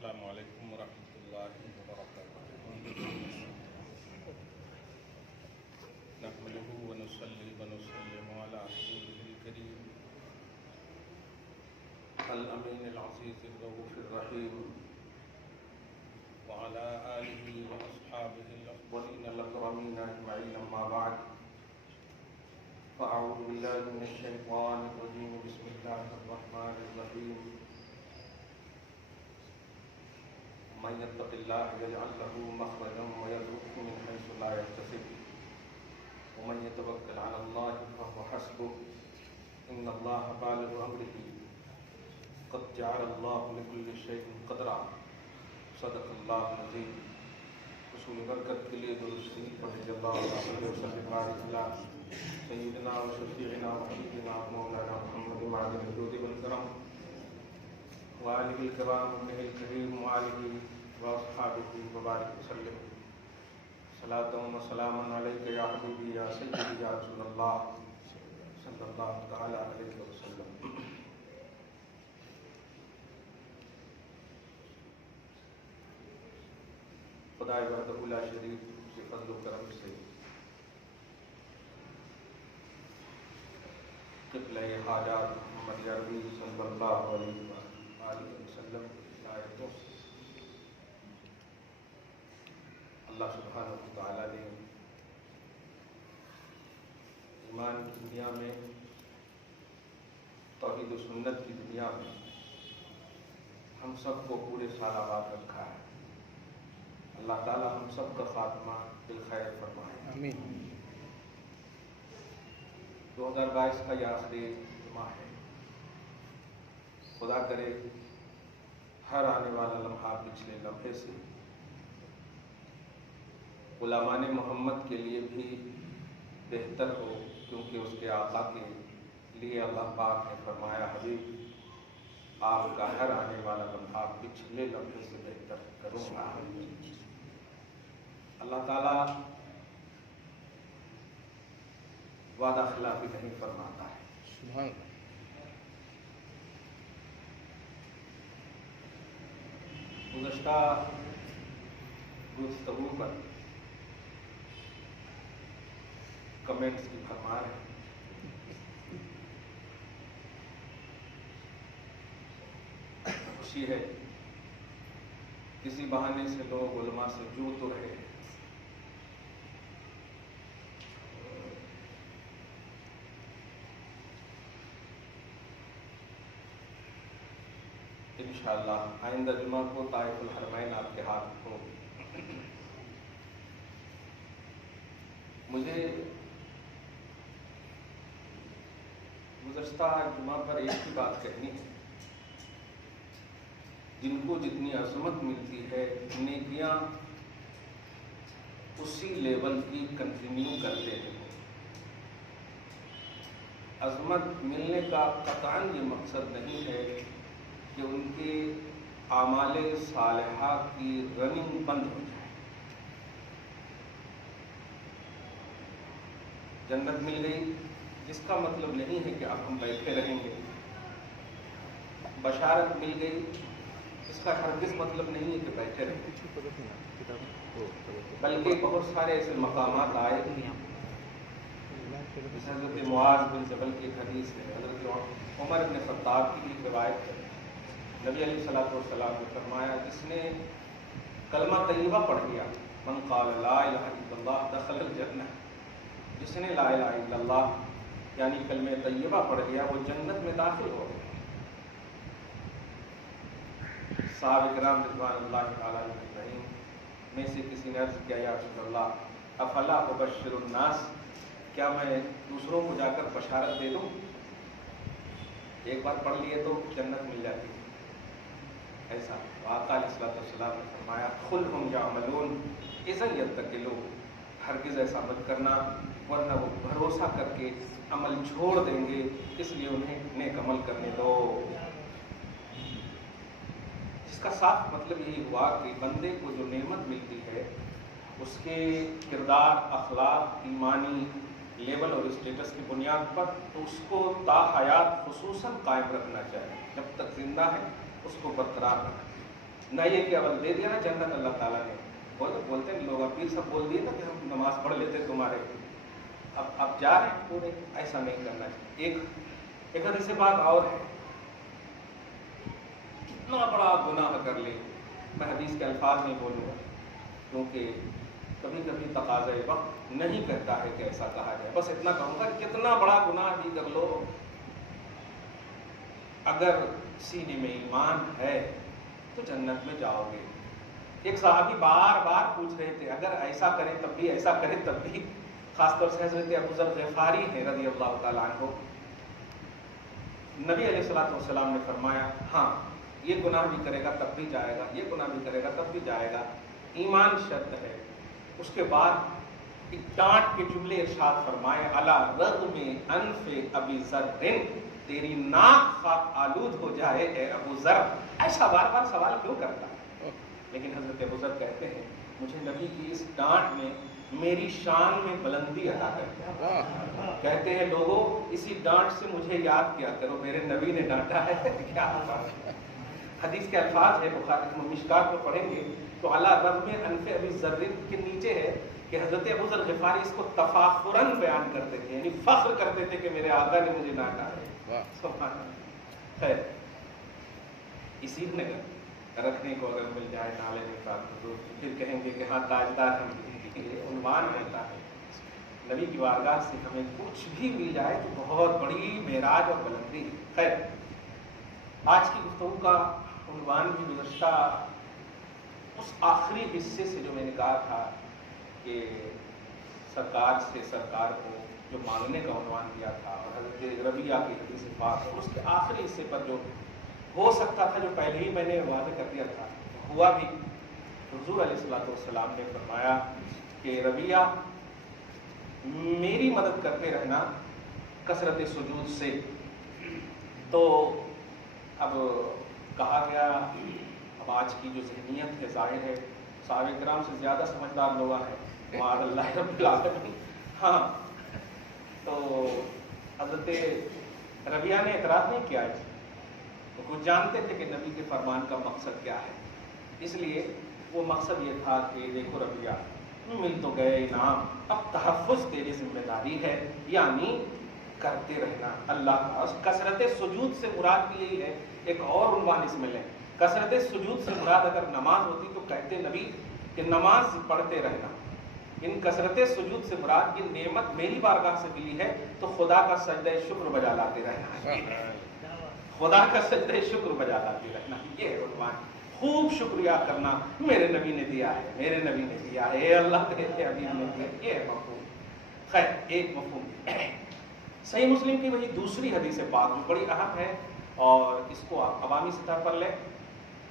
السلام علیکم ورحمۃ اللہ وبرکاتہ۔ نحمده ونصلي ونسلم على رسوله الكريم الأمين العزيز الرؤوف الرحيم وعلى آله وأصحابه الأفضلين الأكرمين أجمعين، أما بعد فأعوذ بالله من الشيطان الرجيم، بسم الله الرحمن الرحيم۔ من يتق الله يجعل له مخرجا ويرزقه من حيث لا يحتسب ومن يتوكل على الله فهو حسبه إن الله بالغ أمره قد جعل الله لكل شيء قدرا صدق الله العظيم۔ حصول برکت کے لیے درود شریف پڑھیں۔ اللہ علیہ وسلم علی سیدنا و شفیعنا و حبیبنا مولانا محمد معدن الجود والکرم وآلہ الکرام ابنہ الکریم وآلہ واصحابہ وبارک وسلم۔ صلاۃ و سلام علیک یا حبیبی یا سیدی یا رسول اللہ صلی اللہ تعالی علیہ وسلم۔ خدا وحدہ لا شریک کے فضل و کرم سے قبلہ حاجات محمد عربی صلی اللہ علیہ وسلم کی آیتوں سے اللہ سبحانہ وتعالی نے ایمان کی دنیا میں، توحید و سنت کی دنیا میں ہم سب کو پورے سال آباد رکھا ہے۔ اللہ تعالی ہم سب کا خاتمہ بالخیر فرمائے، آمین۔ 2022 کا یہ آخری جمعہ ہے، خدا کرے ہر آنے والا لمحہ پچھلے لمحے سے غلامان محمد کے لیے بھی بہتر ہو، کیونکہ اس کے آقا کے لیے اللہ پاک نے فرمایا، حبیب آپ کا ہر آنے والا لمحہ پچھلے لمحے سے بہتر کروں گا۔ اللہ تعالیٰ وعدہ خلافی نہیں فرماتا ہے۔ سبحان اللہ۔ گزشتہ گفتگو پر کمنٹس کی بھرمار ہے۔ خوشی ہے کسی بہانے سے لوگ علماء سے جڑ تو رہے ہیں۔ انشاءاللہ آئندہ جمعہ کو طائف الحرمین آپ کے ہاتھ ہوں۔ مجھے گزشتہ جمعہ پر ایک ہی بات کہنی ہے، جن کو جتنی عظمت ملتی ہے نیکیاں اسی لیول کی کنٹینیو کرتے ہیں۔ عظمت ملنے کا قطعاً یہ مقصد نہیں ہے کہ ان کے اعمال صالحہ کی رننگ بند ہو جائے۔ جنت مل گئی جس کا مطلب نہیں ہے کہ اب ہم بیٹھے رہیں گے، بشارت مل گئی اس کا ہرگز مطلب نہیں ہے کہ بیٹھے رہیں گے، بلکہ بہت سارے ایسے مقامات آئے، جیسے حضرت معاذ بن جبل کی ایک حدیث ہے، حضرت عمر بن خطاب کی ایک روایت ہے، نبی علیہ الصلوۃ والسلام نے فرمایا، جس نے کلمہ طیبہ پڑھ لیا، من قال لا الہ الا اللہ دخل الجنہ، جس نے لا الہ الا اللہ یعنی کلمہ طیبہ پڑھ لیا وہ جنت میں داخل ہو گیا۔ صحابہ کرام رضوان اللہ تعالی علیہم میں سے کسی نے عرض کیا، یا رسول اللہ افلا ابشر الناس، کیا میں دوسروں کو جا کر بشارت دے دوں؟ ایک بار پڑھ لیے تو جنت مل جاتی ہے۔ ایسا آقا علیہ الصلوۃ والسلام نے فرمایا، خلہم یعملون اذا یتکلوا، ہرگز ایسا مت کرنا ورنہ وہ بھروسہ کر کے عمل چھوڑ دیں گے، اس لیے انہیں نیک عمل کرنے دو۔ جس کا صاف مطلب یہی ہوا کہ بندے کو جو نعمت ملتی ہے اس کے کردار، اخلاق، ایمانی لیول اور اسٹیٹس کی بنیاد پر تو اس کو تا حیات خصوصاً قائم رکھنا چاہیے، جب تک زندہ ہے اس کو برقرار رکھنا چاہیے۔ نہ یہ کہ اول دے دیا نا جنت اللہ تعالیٰ نے، بولتے ہیں لوگ، پیر سب بول دیے نا کہ ہم نماز پڑھ لیتے تمہارے، اب جا رہے ہیں پورے، ایسا نہیں کرنا چاہیے۔ ایک حدیث پاک اور ہے، کتنا بڑا گناہ کر لے، میں حدیث کے الفاظ نہیں بولوں گا کیونکہ کبھی کبھی تقاضۂ وقت نہیں کہتا ہے کہ ایسا کہا جائے، بس اتنا کہوں گا کتنا بڑا گناہ بھی کر لو، اگر سینے میں ایمان ہے تو جنت میں جاؤ گے۔ ایک صحابی بار بار پوچھ رہے تھے اگر ایسا کریں تب بھی، ایسا کریں تب بھی، خاص طور سے حضرت ابو ذر غفاری ہیں رضی اللہ تعالیٰ عنہ۔ نبی علیہ الصلوۃ والسلام نے فرمایا ہاں یہ گناہ بھی کرے گا تب بھی جائے گا، یہ گناہ بھی کرے گا تب بھی جائے گا، ایمان شرط ہے۔ اس کے بعد ایک ڈانٹ کے جملے ارشاد فرمائے، علی رغم انف ابی ذر، تیری ناک خاک آلود ہو جائے اے ابو ذر۔ ایسا بار بار سوال کیوں کرتا ہے؟ لیکن حضرت ابو ذر کہتے ہیں مجھے نبی کی اس ڈانٹ میں میری شان میں بلندی عطا کر دیا۔ کہتے ہیں لوگوں اسی ڈانٹ سے مجھے یاد کیا کرو، میرے نبی نے ڈانٹا ہے۔ کیا حدیث کے الفاظ ہے، بخاری مشکات میں پڑھیں گے تو علی رغم انف ابی ذر کے نیچے ہے کہ حضرت ابو ذر غفاری اس کو تفاخراً بیان کرتے تھے، یعنی فخر کرتے تھے کہ میرے آقا نے مجھے ڈانٹا ہے۔ سبحان اللہ۔ خیر، اسی میں رکھنے کو اگر مل جائے نالے نکال تو پھر کہیں گے کہ ہاں تاجدار ہم، یہ عنوان ہوتا ہے۔ نبی کی بارگاہ سے ہمیں کچھ بھی مل جائے تو بہت بڑی معراج اور بلندی ہے۔ خیر، آج کی گفتگو کا عنوان بھی گزشتہ اس آخری حصے سے جو میں نے کہا تھا کہ سرکار سے سرکار کو جو مانگنے کا عنوان دیا تھا، اور حضرت ربیہ کی حدیث پاک، اس کے آخری حصے پر جو ہو سکتا تھا، جو پہلے ہی میں نے واضح کر دیا تھا، ہوا بھی۔ حضور علیہ الصلوۃ والسلام نے فرمایا کہ ربیہ میری مدد کرتے رہنا کثرت سجود سے۔ تو اب کہا گیا، اب آج کی جو ذہنیت ہے ظاہر ہے صحابہ کرام سے زیادہ سمجھدار لوگ ہیں، معاذ اللہ رب العالمین۔ ہاں، تو حضرت ربیہ نے اعتراض نہیں کیا، وہ جانتے تھے کہ نبی کے فرمان کا مقصد کیا ہے، اس لیے وہ مقصد یہ تھا کہ دیکھو ربیہ مل تو گئے انعام، اب تحفظ تیری ذمہ داری ہے، یعنی کرتے رہنا اللہ کا۔ کثرت سجود سے مراد بھی یہی ہے، ایک اور عنوان اس میں لیں، کثرت سجود سے مراد اگر نماز ہوتی تو کہتے نبی کہ نماز پڑھتے رہنا، ان کثرت سجود سے مراد یہ نعمت میری بارگاہ سے ملی ہے تو خدا کا سجدہ شکر بجا لاتے رہنا، خدا کا سجدہ شکر بجا لاتے رہنا، یہ عنوان۔ خوب شکریہ کرنا، میرے نبی نے دیا ہے، میرے نبی نے دیا ہے، اے اللہ تیرے حبیب نے دیا، یہ مفہوم۔ خیر، ایک مفہوم۔ صحیح مسلم کی وہی دوسری حدیث پاک جو بڑی اہم ہے، اور اس کو آپ عوامی سطح پر لیں،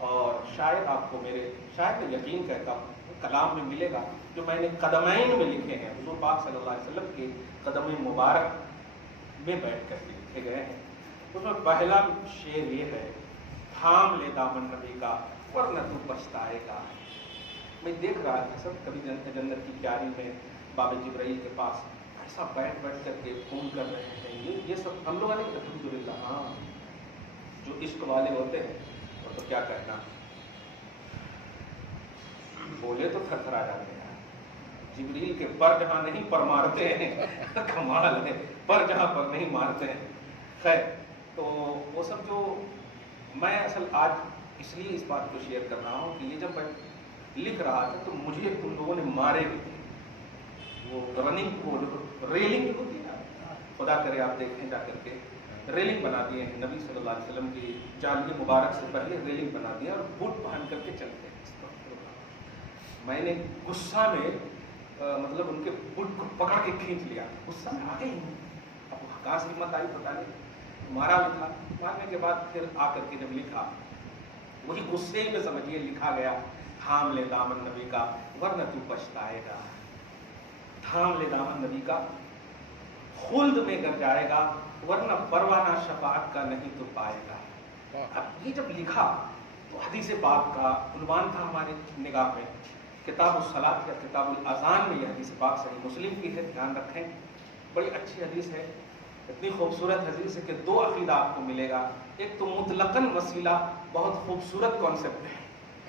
اور شاید آپ کو میرے، شاید میں یقین کہتا ہوں کلام میں ملے گا جو میں نے قدمین میں لکھے ہیں، حضور پاک صلی اللہ علیہ وسلم کے قدم مبارک میں بیٹھ کر کے لکھے گئے ہیں۔ اس میں پہلا شعر یہ ہے، تھام لے دامن نبی کا ورنہ تو پچھتائے گا۔ میں دیکھ رہا تھا سب کبھی جنت کی کیاری میں باب جبرائیل کے پاس ایسا بیٹھ کر کے فون کر رہے ہیں، یہ سب ہم لوگ نہیں، الحمدللہ۔ ہاں، جو عشق والے ہوتے ہیں وہ تو کیا کہنا، بولے تو تھر تھر آ جاتے ہیں۔ جبریل کے پر جہاں نہیں پر مارتے ہیں، کمال ہے، پر جہاں پر نہیں مارتے ہیں۔ خیر، تو وہ سب جو میں اصل آج اس لیے اس بات کو شیئر کر رہا ہوں کہ یہ جب میں لکھ رہا تھا تو مجھے ان لوگوں نے مارے بھی تھے، وہ رننگ، وہ ریلنگ ہوتی ہے، خدا کرے آپ دیکھیں جا کر کے، ریلنگ بنا دیے ہیں نبی صلی اللہ علیہ وسلم کی جانب مبارک سے پہلے ریلنگ بنا دیا اور بوٹ پہن کر کے چلتے ہیں۔ میں نے غصہ میں مطلب ان کے بوٹ کو پکڑ کے کھینچ لیا، غصہ میں آگے ہی، اب کہاں سے ہمت آئی پتہ نہیں، مارا بھی تھا۔ مارنے کے بعد پھر آ کر کے جب لکھا، وہی غصے میں سمجھیے لکھا گیا، تھام لے دامن نبی کا ورنہ تو پچھتائے گا، تھام لے دامن نبی کا خلد میں گر جائے گا ورنہ پروانہ شفاعت کا نہیں تو پائے گا۔ اب یہ جب لکھا تو حدیث پاک کا عنوان تھا ہماری نگاہ میں، کتاب الصلاۃ یا کتاب الاذان میں یہ حدیث پاک صحیح مسلم کی ہے، دھیان رکھیں، بڑی اچھی حدیث ہے، اتنی خوبصورت حدیث ہے کہ دو عقیدہ آپ کو ملے گا۔ ایک تو مطلقاً وسیلہ، بہت خوبصورت کانسیپٹ ہے،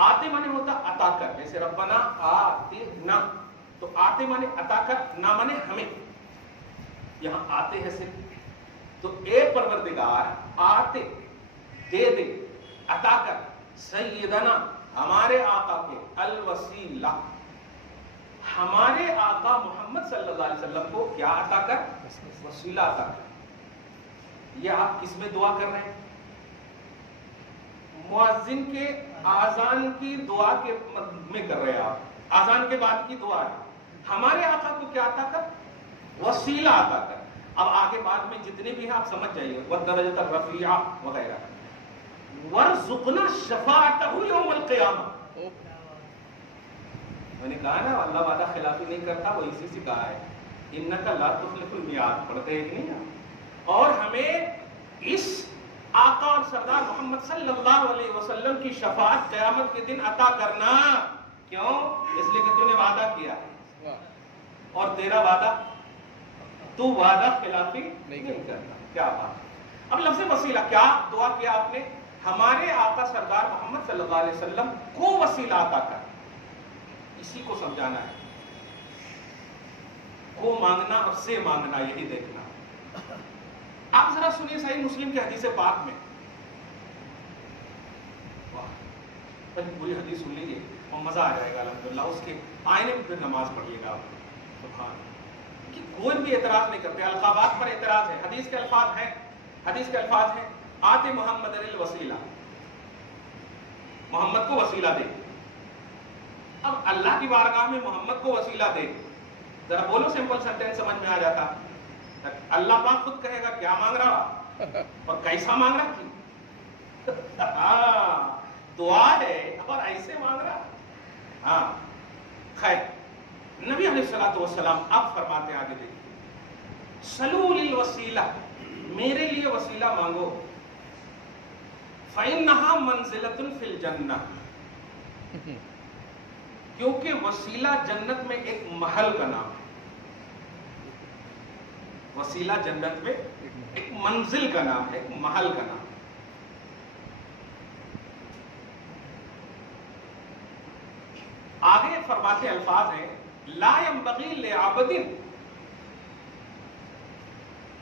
آتے مانے ہوتا عطا کر، جیسے ربنا آتنا، تو آتے مانے عطا کر، نہ مانے ہمیں، یہاں آتے ہے صرف، تو اے پروردگار آتے، دے دے، عطا کر سیدنا ہمارے آقا کے، الوسیلہ ہمارے آقا محمد صلی اللہ علیہ وسلم کو کیا عطا کر؟ وسیلہ عطا کر۔ یہ آپ کس میں دعا کر رہے ہیں؟ مؤذن کے آذان کی دعا کے میں کر رہے ہیں آپ، آذان کے بعد کی دعا ہے، ہمارے آقا کو کیا عطا کر؟ وسیلہ عطا کر۔ اب آگے بعد میں جتنے بھی ہیں آپ سمجھ جائیے، والدرجۃ الرفیعہ وغیرہ، وارزقنا شفاعتہ یوم القیامہ۔ میں نے کہا نا اللہ وعدہ خلافی نہیں کرتا، وہ اسی سے کہا ہے انک لا تخلف المیعاد، پڑھتے ہیں کہ نہیں؟ اور ہمیں اس آقا اور سردار محمد صلی اللہ علیہ وسلم کی شفاعت قیامت کے دن عطا کرنا، کیوں؟ اس لیے کہ تو نے وعدہ کیا ہے اور تیرا وعدہ تو وعدہ خلافی نہیں کرتا۔ کیا بات! اب لفظ وسیلہ کیا دعا کیا آپ نے؟ ہمارے آقا سردار محمد صلی اللہ علیہ وسلم کو وسیلہ عطا کر، اسی کو سمجھانا ہے، کو مانگنا اور سے مانگنا، یہی دیکھنا۔ آپ ذرا سنیے صحیح مسلم کی حدیث پاک میں، پہلے پوری حدیث سن لیجیے اور مزہ آ جائے گا الحمدللہ، اس کے آئینے میں پھر نماز پڑھیے گا آپ، سبحان اللہ، کہ کوئی بھی اعتراض نہیں کرتے، القابات پر اعتراض ہے، حدیث کے الفاظ ہیں آتے محمد الوسیلہ، محمد کو وسیلہ دے۔ اب اللہ کی بارگاہ میں محمد کو وسیلہ دے، ذرا بولو سمپل سینٹینس سمجھ میں آ جاتا۔ اللہ پاک خود کہے گا کیا مانگ رہا اور کیسا مانگ رہا، دعا ہے اور ایسے مانگ رہا۔ ہاں خیر، نبی علیہ الصلوۃ والسلام اب فرماتے آگے دیکھیے، سلوا للوسیلہ، میرے لیے وسیلہ مانگو، فإنہا منزلۃ فی الجنہ، کیونکہ وسیلہ جنت میں ایک محل کا نام ہے، وسیلہ جنت میں ایک منزل کا نام ہے، ایک محل کا نام ہے۔ آگے فرماتے الفاظ ہیں، لا ينبغی لعبد،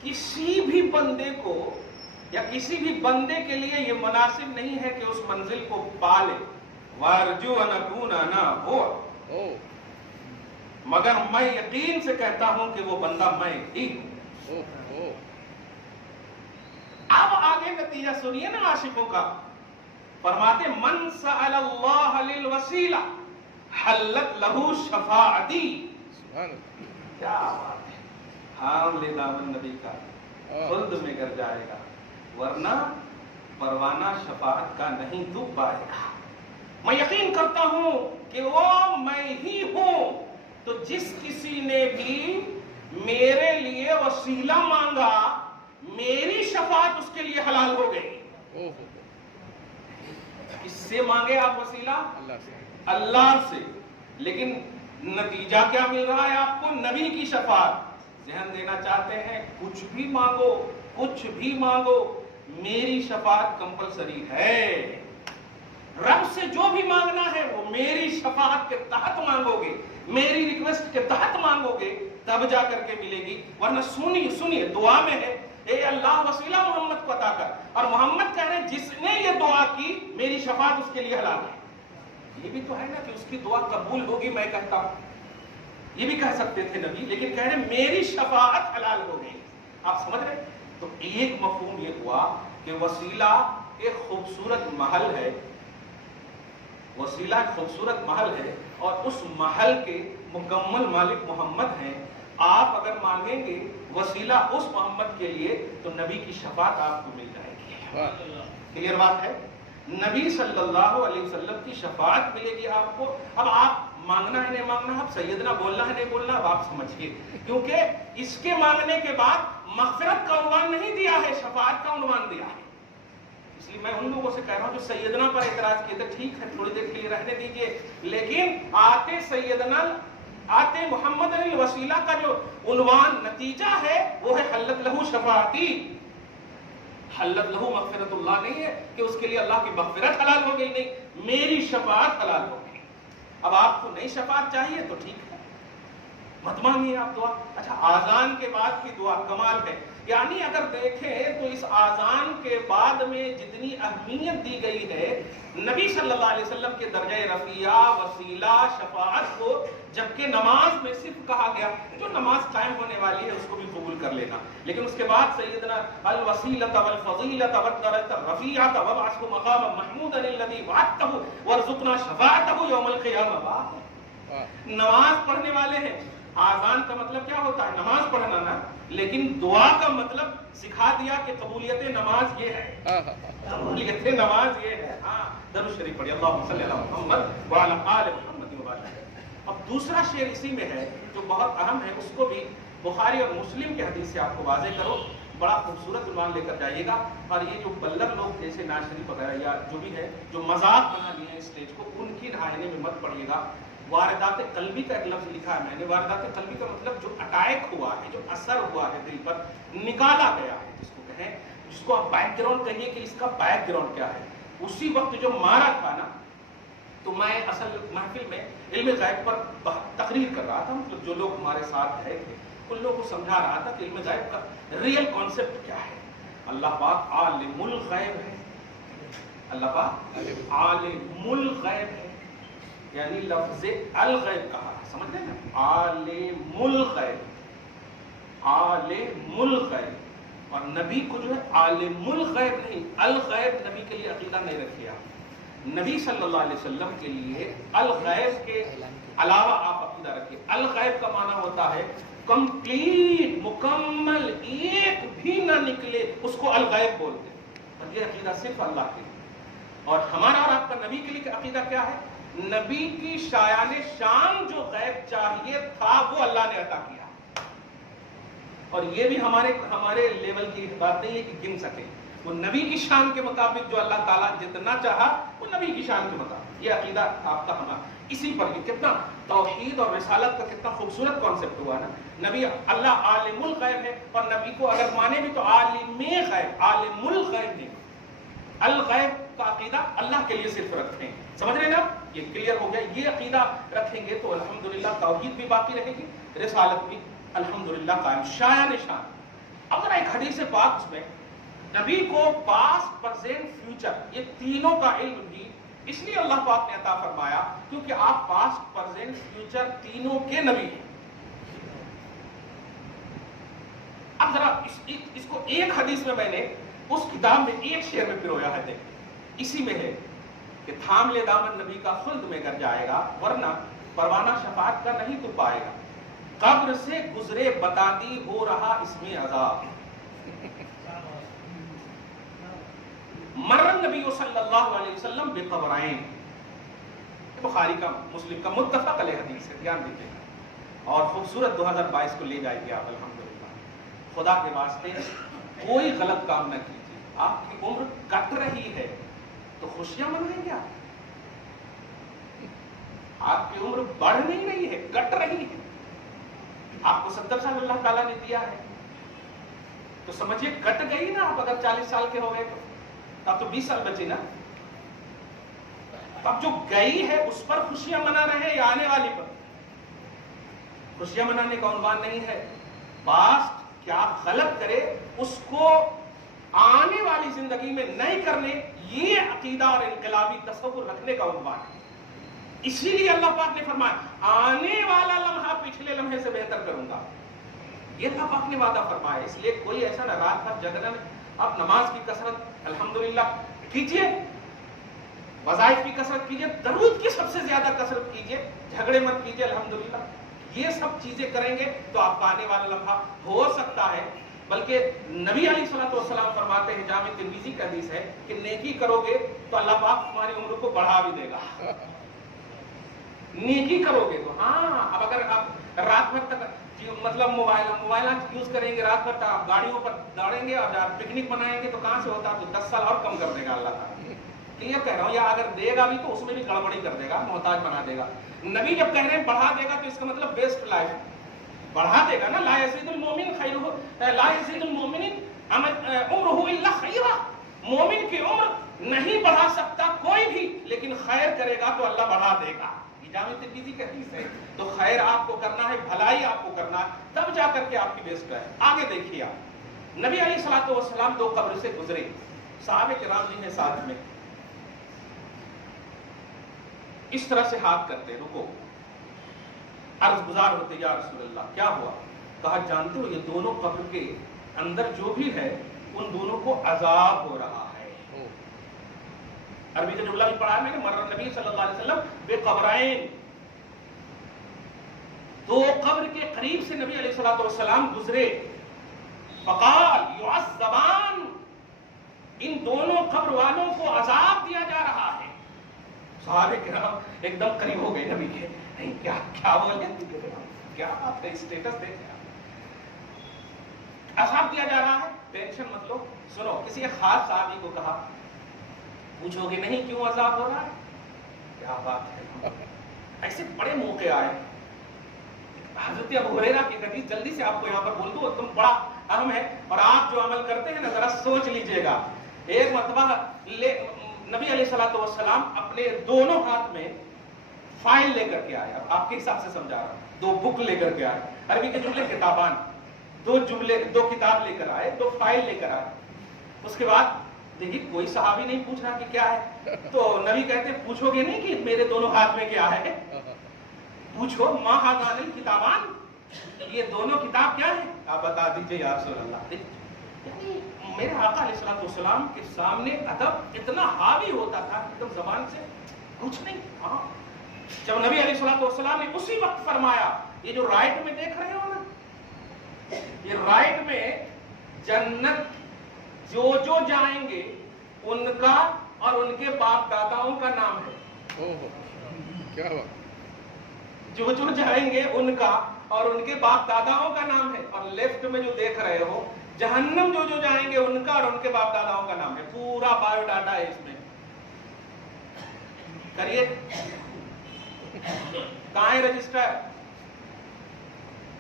کسی بھی بندے کو یا کسی بھی بندے کے لیے یہ مناسب نہیں ہے کہ اس منزل کو پالے، وارجو ان اکون انا ہوا، مگر میں یقین سے کہتا ہوں کہ وہ بندہ میں ہی ہوں۔ اب آگے نتیجہ سنیے نا عاشقوں کا، فرماتے من سأل اللہ للوسیلہ حلت لہو شفاعتی، کیا بات ہے، ہاں لے دامن نبی کا خلد میں گر جائے گا، ورنہ پروانہ شفاعت کا نہیں تو پائے گا۔ میں یقین کرتا ہوں کہ وہ میں ہی ہوں، تو جس کسی نے بھی میرے لیے وسیلہ مانگا، میری شفاعت اس کے لیے حلال ہو گئی۔ کس سے مانگے آپ وسیلہ؟ اللہ سے، لیکن نتیجہ کیا مل رہا ہے آپ کو؟ نبی کی شفاعت۔ ذہن دینا چاہتے ہیں، کچھ بھی مانگو، کچھ بھی مانگو، میری شفاعت کمپلسری ہے۔ رب سے جو بھی مانگنا ہے وہ میری شفاعت کے تحت مانگو گے، میری ریکویسٹ کے تحت مانگو گے، تب جا کر کے ملے گی، ورنہ سنیے دعا میں ہے، اے اللہ وسیلہ محمد کو عطا کر، اور محمد کہہ رہے ہیں جس نے یہ دعا کی میری شفاعت اس کے لیے حلال ہے۔ یہ بھی تو ہے نا کہ اس کی دعا قبول ہوگی، میں کہتا ہوں، یہ بھی کہہ سکتے تھے نبی، لیکن کہہ رہے ہیں میری شفاعت حلال ہو گئی۔ آپ سمجھ رہے؟ تو ایک مفہوم یہ ہوا کہ وسیلہ ایک خوبصورت محل ہے، وسیلہ ایک خوبصورت محل ہے، اور اس محل کے مکمل مالک محمد ہیں۔ آپ اگر مانگیں گے وسیلہ اس محمد کے لیے تو نبی کی شفاعت آپ کو مل جائے گی۔ کلیئر بات ہے؟ نبی صلی اللہ علیہ وسلم کی شفاعت ملے گی آپ کو۔ اب آپ مانگنا ہے نہیں مانگنا، اب سیدنا بولنا ہے نہیں بولنا، اب آپ سمجھئے، کیونکہ اس کے مانگنے کے بعد مغفرت کا عنوان نہیں دیا ہے، شفاعت کا عنوان دیا ہے۔ اس لیے میں ان لوگوں سے کہہ رہا ہوں جو سیدنا پر اعتراض کیے تھے، ٹھیک ہے تھوڑی دیر کے لیے رہنے دیجئے، لیکن آتے محمد الوسیلہ کا جو عنوان نتیجہ ہے وہ ہے حلت لہو شفاعتی۔ حلت لہو مغفرت اللہ نہیں ہے کہ اس کے لیے اللہ کی مغفرت حلال ہو گئی، نہیں، میری شفاعت حلال ہو گئی۔ اب آپ کو نئی شفاعت چاہیے تو ٹھیک ہے، مت مانگیے آپ دعا۔ اچھا، آذان کے بعد کی دعا کمال ہے، یعنی اگر دیکھیں تو اس آذان کے بعد میں جتنی اہمیت دی گئی ہے نبی صلی اللہ علیہ وسلم کے درجہ رفیع، وسیلہ، شفاعت کو، جبکہ نماز میں صرف کہا گیا جو نماز قائم ہونے والی ہے اس کو بھی قبول کر لینا، لیکن اس کے بعد سیدنا الوسیلۃ والفضیلۃ والدرجۃ الرفیعۃ وابعثہ مقاما محمودا الذی وعدتہ وارزقنا شفاعتہ یوم القیامہ۔ نماز پڑھنے والے ہیں، آذان کا مطلب کیا ہوتا ہے؟ نماز پڑھنا نا، لیکن دعا کا مطلب سکھا دیا کہ قبولیت نماز یہ ہے، قبولیت نماز یہ ہے۔ ہاں، درود شریف پڑھیے، اللہم صلی علی محمد وعلی آل محمد وبارک۔ اب دوسرا شعر اسی میں ہے جو بہت اہم ہے، اس کو بھی بخاری اور مسلم کے حدیث سے آپ کو واضح کرو، بڑا خوبصورت عنوان لے کر جائیے گا، اور یہ جو بلغ لوگ جیسے ناز شریف وغیرہ یا جو بھی ہے جو مذاق بنا لیے ہیں اسٹیج کو، ان کی آئینے میں مت پڑھیے گا۔ واردات قلبی کا ایک لفظ لکھا ہے میں نے، واردات قلبی کا مطلب جو اٹیک ہوا ہے، جو اثر ہوا ہے دل پر، نکالا گیا ہے، جس کو کہیں، جس کو آپ بیک گراؤنڈ کہیے کہ اس کا بیک گراؤنڈ کیا ہے۔ اسی وقت جو مارا تھا نا، تو میں اصل محفل میں علم غیب پر تقریر کر رہا تھا، مطلب جو لوگ ہمارے ساتھ رہے تھے ان لوگوں کو سمجھا رہا تھا کہ علم غیب کا ریئل کانسیپٹ کیا ہے۔ اللہ پاک عالم الغیب ہے، اللہ پاک عالم الغیب ہے، یعنی لفظ الغیب کہا، سمجھ رہے نا، عالم الغیب، عالم الغیب، اور نبی کو جو ہے عالم الغیب نہیں، الغیب نبی کے لیے عقیدہ نہیں رکھیے آپ۔ نبی صلی اللہ علیہ وسلم کے لیے الغیب کے علاوہ آپ عقیدہ رکھیے۔ الغیب کا معنی ہوتا ہے کمپلیٹ، مکمل، ایک بھی نہ نکلے، اس کو الغیب بولتے ہیں، اور یہ عقیدہ صرف اللہ کے لیے۔ اور ہمارا اور آپ کا نبی کے لیے عقیدہ کیا ہے؟ نبی کی شایان شان جو غیب چاہیے تھا وہ اللہ نے عطا کیا، اور یہ بھی ہمارے لیول کی بات نہیں ہے کہ گن سکے، وہ نبی کی شان کے مطابق جو اللہ تعالیٰ جتنا چاہا وہ نبی کی شان کے مطابق۔ یہ عقیدہ آپ کا ہمارا اسی پر ہی، کتنا توحید اور رسالت کا کتنا خوبصورت کانسیپٹ ہوا نا۔ نبی اللہ عالم الغیب ہے، اور نبی کو اگر مانے بھی تو عالم غیب، عالم الغیب نہیں، الغیب کا عقیدہ اللہ کے لیے صرف رکھیں، سمجھ رہے ہیں نا؟ یہ کلیئر ہو گیا۔ یہ عقیدہ رکھیں گے تو الحمدللہ توحید بھی باقی رہے گی، رسالت بھی الحمدللہ قائم، شایان شان۔ اب ذرا ایک حدیث پاک اس میں نبی کو پاسٹ، پریزنٹ، فیوچر، یہ تینوں کا علم بھی اس لیے اللہ پاک نے عطا فرمایا کیونکہ آپ پاسٹ، پریزنٹ، فیوچر تینوں کے نبی ہیں۔ اب ذرا اس کو ایک حدیث میں نے اس کتاب میں ایک شعر میں پرویا ہے، دیکھیں اسی میں ہے کہ تھام لے دامن نبی کا خلد میں گر جائے گا، ورنہ پروانہ شفاعت کا نہیں تو پائے گا، قبر سے گزرے بتا دی ہو رہا اس میں عذاب، مر النبی صلی اللہ علیہ وسلم بقبرین، بخاری کا مسلم کا متفق علیہ حدیث ہے، دھیان دیجیے گا، اور خوبصورت 2022 کو لے جائے گی آپ الحمدللہ۔ خدا کے واسطے کوئی غلط کام نہ کیجیے، آپ کی عمر کٹ رہی ہے تو خوشیاں منائیں گے آپ کی عمر بڑھ نہیں رہی ہے، کٹ رہی ہے۔ آپ کو 70 سال اللہ تعالیٰ نے دیا ہے تو سمجھیے کٹ گئی نا، آپ اگر 40 سال کے ہو گئے تو اب تو 20 سال بچے نا، اب جو گئی ہے اس پر خوشیاں منا رہے ہیں یا آنے والی پر؟ خوشیاں منانے کا عنوان نہیں ہے، پاسٹ کیا غلط کرے اس کو آنے والی زندگی میں نہیں کرنے، یہ عقیدہ اور انقلابی تصور رکھنے کا عنوان ہے۔ اسی لیے اللہ پاک نے فرمایا آنے والا لمحہ پچھلے لمحے سے بہتر کروں گا، یہ اللہ پاک نے وعدہ فرمایا۔ اس لیے کوئی ایسا نہ رات بھر جگنا میں، آپ نماز کی کثرت الحمدللہ کیجئے، وظائف کی کثرت کیجئے، درود کی سب سے زیادہ کثرت کیجئے، جھگڑے مت کیجئے، الحمدللہ یہ سب چیزیں کریں گے تو آپ کا آنے والا لمحہ ہو سکتا ہے، بلکہ نبی علیہ الصلوۃ والسلام فرماتے ہیں، جامع ترمذی کا حدیث ہے کہ نیکی کرو گے تو اللہ پاک تمہاری عمر کو بڑھا بھی دے گا، نیکی کرو گے تو۔ ہاں، اب اگر آپ رات بھر تک مطلب موبائلات یوز کریں گے، رات بھر آپ گاڑیوں پر دوڑیں گے اور پکنک منائیں گے تو کہاں سے ہوتا؟ تو 10 سال اور کم کر دے گا اللہ تعالیٰ، کلیئر کہہ رہا ہوں، یا اگر دے گا بھی تو اس میں بھی گڑبڑی کر دے گا، محتاج بنا دے گا۔ نبی جب کہہ رہے ہیں بڑھا دے گا تو اس کا مطلب بیسٹ لائف بڑھا دے گا نا، لا یزید المومن خیرہ، لا یزید المومن عمرہ الا خیرا، مومن کی عمر نہیں بڑھا سکتا کوئی بھی، لیکن خیر کرے گا تو اللہ بڑھا دے گا. یہ جامع ترمذی کی حدیث ہے. تو خیر آپ کو کرنا ہے، بھلائی آپ کو کرنا ہے، تب جا کر کے آپ کی بیسٹ ہے. آگے دیکھیے آپ، نبی علیہ الصلوۃ والسلام 2 قبر سے گزرے، صحابہ کرام بھی ہیں ساتھ میں، اس طرح سے ہاتھ کرتے رکو، عرض گزار ہوتے یا رسول اللہ کیا ہوا؟ کہا جانتے ہو یہ دونوں قبر کے اندر جو بھی ہے ان دونوں کو عذاب ہو رہا ہے. عربی کا جملہ بھی پڑھا ہے میں نے، مر نبی صلی اللہ علیہ وسلم بے قبرائن، 2 قبر کے قریب سے نبی علیہ الصلوۃ والسلام گزرے. فقال يعذبان، ان دونوں قبر والوں کو عذاب دیا جا رہا ہے. صحابہ کرام ایک دم قریب ہو گئے نبی کے، نہیں کیا بول گئے، کیا بات ہے، اسٹیٹس دیکھ عذاب دیا جا رہا ہے. ٹینشن مت لو، سنو، کسی ایک خاص صحابی کو کہا پوچھو گے نہیں کیوں عذاب ہو رہا ہے؟ کیا بات ہے، ایسے بڑے موقع آئے. حضرت ابو ہریرہ کی حدیث جلدی سے آپ کو یہاں پر بول دوں، تم بڑا اہم ہے، اور آپ جو عمل کرتے ہیں نا ذرا سوچ لیجئے گا. ایک مرتبہ نبی علیہ الصلوۃ والسلام اپنے دونوں ہاتھ میں فائل لے کر کے آئے. اب آپ کے حساب سے سمجھا رہا ہوں، 2 بک لے کر کے آئے، عربی کے جملے کتابان، 2 کتاب لے کر آئے، 2 فائل لے کر آئے. اس کے بعد دیکھیے کوئی صحابی نہیں پوچھ رہا کہ کیا ہے، تو نبی کہتے پوچھو گے نہیں کہ میرے دونوں ہاتھ میں کیا ہے؟ پوچھو، ما ھذان الکتابان، یہ دونوں کتاب کیا ہے؟ آپ بتا دیجئے یا رسول اللہ. یعنی میرے آقا علیہ الصلوۃ والسلام کے سامنے ادب اتنا حاوی ہوتا تھا ایک دم زبان سے کچھ نہیں. ہاں جب نبی علیہ الصلوۃ والسلام نے اسی وقت فرمایا، یہ جو رائٹ میں دیکھ رہے ہو نا، یہ رائٹ میں جنت جو جائیں گے ان کا اور ان کے باپ داداؤں کا نام ہے. کیا بات، جو جائیں گے ان کا اور ان کے باپ داداؤں کا نام ہے. اور لیفٹ میں جو دیکھ رہے ہو جہنم جو جائیں گے ان کا اور ان کے باپ داداؤں کا نام ہے. پورا بایو ڈاٹا ہے اس میں. کریے، کہاں ہے رجسٹر؟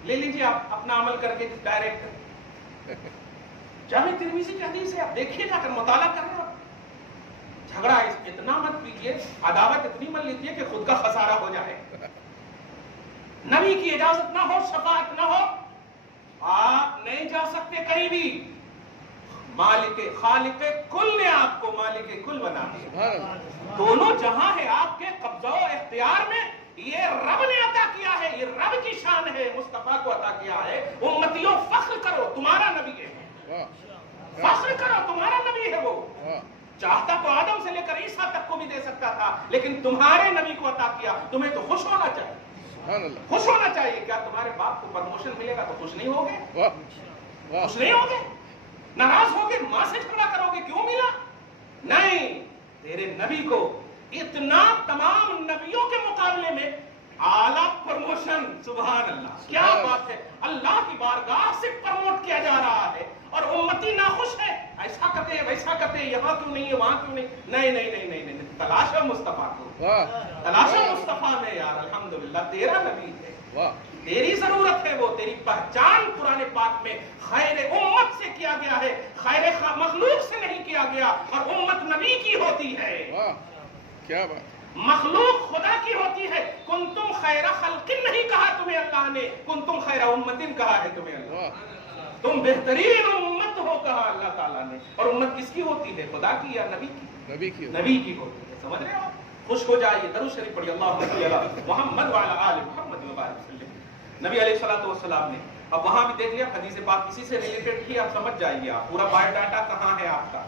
لے لیجیے آپ اپنا عمل کر کے ڈائریکٹ. جامع ترمذی کی حدیث ہے، آپ دیکھیے جا کر مطالعہ کر رہے ہو. جھگڑا اتنا مت کیجیے، عداوت اتنی مت لیجیے کہ خود کا خسارہ ہو جائے. نبی کی اجازت نہ ہو، شفاعت نہ ہو، آپ نہیں جا سکتے کہیں بھی. مالک خالق کل نے آپ کو مالک کل بنا دیا. دونوں جہاں ہے آپ کے قبضہ و اختیار میں. یہ رب نے عطا کیا ہے، یہ رب کی شان ہے، مصطفیٰ کو عطا کیا ہے. امتیوں فخر کرو تمہارا نبی ہے، فخر کرو تمہارا نبی ہے. وہ چاہتا تو آدم سے لے کر عیسیٰ تک کو بھی دے سکتا تھا، لیکن تمہارے نبی کو عطا کیا. تمہیں تو خوش ہونا چاہیے، خوش ہونا چاہیے. کیا تمہارے باپ کو پروموشن ملے گا تو خوش نہیں ہوگے؟ خوش نہیں ہوگے؟ ناراض ہوگے؟ ماں سے جھگڑا کرو گے کیوں ملا؟ نہیں، تیرے نبی کو اتنا تمام نبیوں کے مقابلے میں اعلیٰ پروموشن. سبحان اللہ، کیا بات ہے. اللہ کی بارگاہ سے پروموٹ کیا جا رہا ہے اور امتی ناخوش ہے. ایسا کرتے ہیں ویسا کرتے ہیں، یہاں کیوں نہیں ہے وہاں کیوں نہیں. نہیں نہیں نہیں نہیں نہیں، تلاش ہے مصطفیٰ کو، تلاش ہے مصطفیٰ میں. یار الحمدللہ تیرا نبی ہے، تیری ضرورت ہے. وہ تیری پہچان قرآن پاک میں خیر امت سے کیا گیا ہے، خیر مخلوق سے نہیں کیا گیا. اور امت نبی کی ہوتی ہے. کیا بات، مخلوق خدا کی ہوتی ہے. کنتم خیر خلق نہیں کہا تمہیں اللہ نے، کنتم خیر امت کہا ہے تمہیں اللہ. تم بہترین امت ہو کہا اللہ تعالیٰ نے. اور امت کس کی ہوتی ہے؟ خدا کی یا نبی کی؟ نبی کی ہوتی ہے. سمجھ رہے ہو؟ خوش ہو جائیے، درود شریف پڑھیے، اللہم صلی علی محمد وعلی آل محمد وبارک وسلم. نبی علیہ الصلوۃ والسلام نے اب وہاں بھی دیکھ لیا، حدیث پاک کسی سے ریلیٹڈ تھی، آپ سمجھ جائیے. آپ پورا بایو ڈاٹا کہاں ہے آپ کا،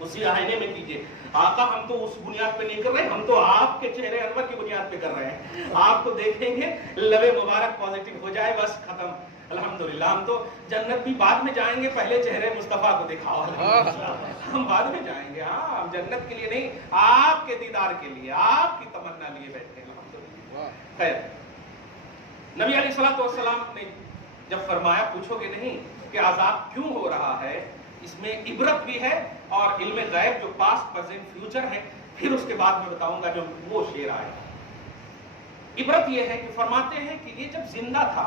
اسی آئینے میں کیجیے. آقا ہم تو اس بنیاد پہ نہیں کر رہے، ہم تو آپ کے چہرے انور کی بنیاد پہ کر رہے ہیں. آپ کو دیکھیں گے لبے مبارک پازیٹیو ہو جائے، بس ختم. الحمدللہ ہم تو جنت بھی بعد میں جائیں گے، پہلے چہرے مصطفیٰ کو دکھاؤ. ہم بعد میں جائیں گے. ہاں ہم جنت کے لیے نہیں، آپ کے دیدار کے لیے، آپ کی تمنا لیے بیٹھے ہیں. الحمدللہ. خیر، نبی علیہ الصلوۃ والسلام نے جب فرمایا پوچھو گے نہیں کہ عذاب کیوں ہو رہا ہے، اس میں عبرت بھی ہے اور علم غیب جو پاسٹ پریزنٹ فیوچر ہے. پھر اس کے بعد میں بتاؤں گا جو وہ شعر آئے. عبرت یہ ہے کہ فرماتے ہیں کہ یہ جب زندہ تھا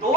2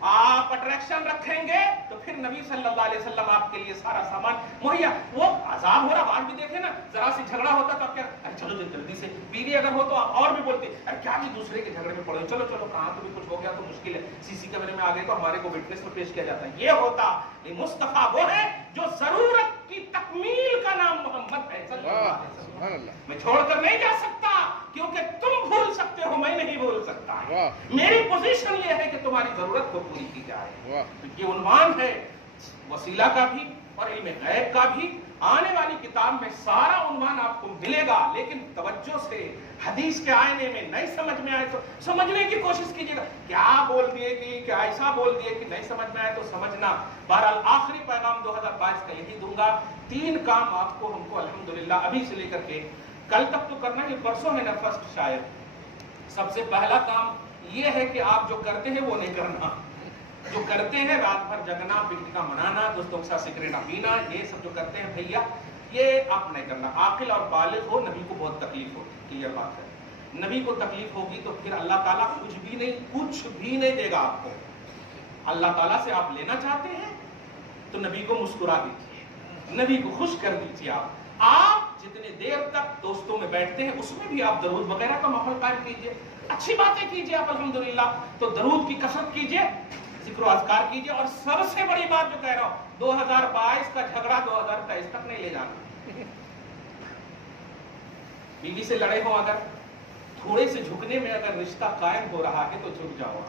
آپ اٹریکشن رکھیں گے تو پھر نبی صلی اللہ علیہ وسلم آپ کے لیے سارا سامان مہیا. وہ عذاب ہو رہا، آج بھی دیکھیں نا، ذرا سی جھگڑا ہوتا تو آپ کیا، ارے چلو جلدی سے. بیوی اگر ہو تو آپ اور بھی بولتے، ارے کیا جی دوسرے کے جھگڑے میں پڑے، چلو چلو کہاں تو بھی کچھ ہو گیا تو مشکل ہے، سی سی کیمرے میں آگے تو ہمارے کو وٹنس میں پیش کیا جاتا ہے. یہ ہوتا مصطفیٰ وہ ہے جو ضرورت کی تکمیل کا نام محمد ہے صلی اللہ علیہ وسلم. سبحان اللہ. میں چھوڑ کر نہیں جا سکتا کیونکہ تم بھول سکتے ہو، میں نہیں بھول سکتا. میری پوزیشن یہ ہے کہ تمہاری ضرورت کو پوری کی جائے. یہ عنوان ہے وسیلہ کا بھی اور علم غیب کا بھی. آنے والی کتاب میں سارا عنوان آپ کو ملے گا، لیکن توجہ سے حدیث کے آئینے میں نہیں سمجھ میں آئے تو سمجھنے کی کوشش کیجیے گا. کیا بول دیے کہ کیا ایسا بول دیے کہ نہیں سمجھ میں آئے تو سمجھنا. بہرحال آخری پیغام 2022 کا یہی دوں گا. 3 کام آپ کو ہم کو الحمدللہ ابھی سے لے کر کے کل تک تو کرنا ہے، پرسوں ہے نا فرسٹ شاید. سب سے پہلا کام یہ ہے کہ آپ جو کرتے ہیں وہ نہیں کرنا. جو کرتے ہیں رات بھر جگنا، پکنک کا منانا، دوستوں کے ساتھ سگریٹ پینا، یہ سب جو کرتے ہیں بھیا یہ آپ نہیں کرنا. عاقل اور بالغ ہو، نبی کو بہت تکلیف ہوتی، کلیئر بات ہے. نبی کو تکلیف ہوگی تو پھر اللہ تعالیٰ کچھ بھی نہیں دے گا آپ کو. اللہ تعالیٰ سے آپ لینا چاہتے ہیں تو نبی کو مسکرا دیجیے، نبی کو خوش کر دیجیے. آپ جتنے دیر تک دوستوں میں بیٹھتے ہیں اس میں بھی آپ درود وغیرہ کا ماحول قائم کیجیے، اچھی باتیں کیجیے آپ الحمدللہ. تو درود کی کثرت کیجیے، ذکر و اذکار کیجیے. اور سب سے بڑی بات جو کہہ رہا ہوں، 2022 کا جھگڑا 2023 تک نہیں لے جانا. بیوی سے لڑے ہو، اگر تھوڑے سے جھکنے میں اگر رشتہ قائم ہو رہا ہے تو جھک جاؤ.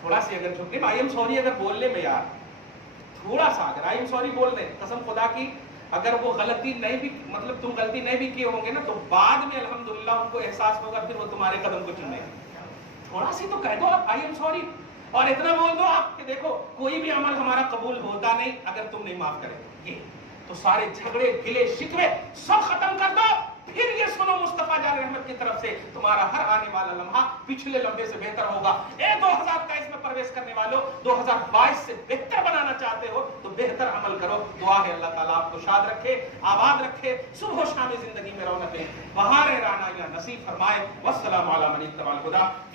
تھوڑا سی اگر جھکنے میں آئی ایم سوری اگر بولنے میں، یار تھوڑا سا اگر آئی ایم سوری بول دیں، قسم خدا کی اگر وہ غلطی نہیں بھی، مطلب تم غلطی نہیں بھی کیے ہوں گے نا تو بعد میں الحمدللہ ان کو احساس ہوگا، پھر وہ تمہارے قدم کو چومیں گے. تھوڑا سی تو کہہ دو آپ آئی ایم سوری، اور اتنا بول دو آپ کہ دیکھو کوئی بھی عمل ہمارا قبول ہوتا نہیں اگر تم نہیں معاف کرے. یہ تو سارے جھگڑے گلے شکوے سب ختم کر دو. پھر یہ سنو مصطفیٰ جان رحمت کی طرف سے تمہارا ہر آنے والا لمحہ پچھلے لمحے سے بہتر ہوگا. 2023 میں پرویش کرنے والوں 2022 سے بہتر بنانا چاہتے ہو تو بہتر عمل کرو. دعا ہے اللہ تعالیٰ آپ کو شاد رکھے، آباد رکھے، صبح و شام زندگی میں رونقیں بہاریں رانا نصیب فرمائے. والسلام علی من اتبع الہدی.